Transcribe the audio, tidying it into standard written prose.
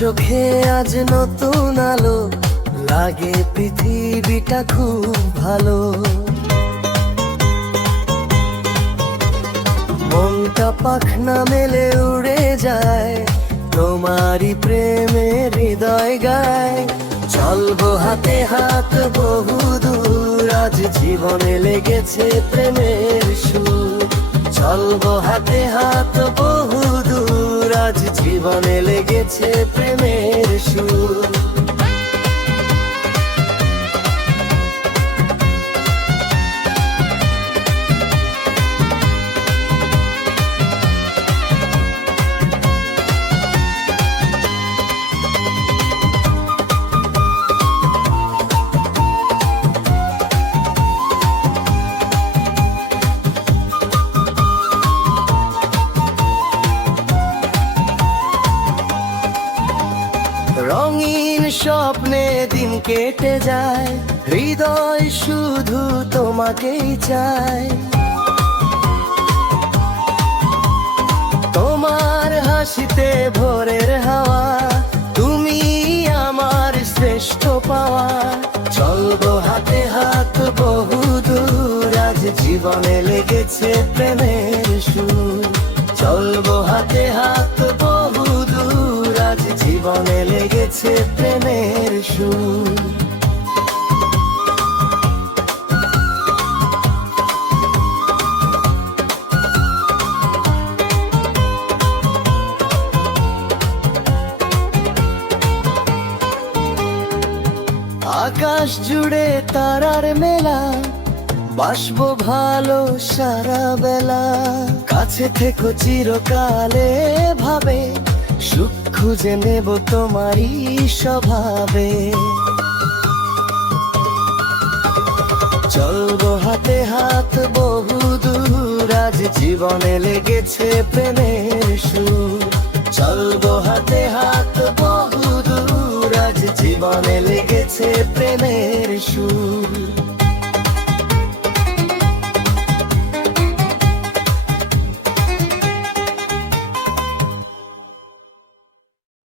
চোখে আজ নতুন আলো, লাগে পৃথিবীটা খুব ভালো। মনটা পাখনা মেলে উড়ে যায়, তোমারই প্রেমে হৃদয় গায়। চলবো হাতে হাত বহু দূর, আজ জীবনে লেগেছে প্রেমের সুর। চলবো হাতে হাত বহু দূর, আজ জীবনে লেগেছে প্রেমের সুর। রঙিন স্বপ্নে দিন কেটে যায়, হৃদয় শুধু তোমাকেই চায়। তোমার হাসিতে ভোরের হাওয়া, তুমি আমার শ্রেষ্ঠ পাওয়া। চলবো হাতে হাত বহু দূর, আজ জীবনে লেগেছে প্রেমের সুর। চলবো হাতে হাত বহু দূর, আজ জীবনে লেগেছে প্রেমের সুর। আকাশ জুড়ে তারার মেলা, বাসবো ভালো সারা বেলা। কাছে থেকো চিরকালে ভাবে, সুখ খুঁজে নেব তোমারই স্বভাবে। চলবো হাতে হাত বহু দূর, আজ জীবনে লেগেছে প্রেমের সুর। চলবো হাতে হাত বহু দূর, আজ জীবনে লেগেছে প্রেমের সুর।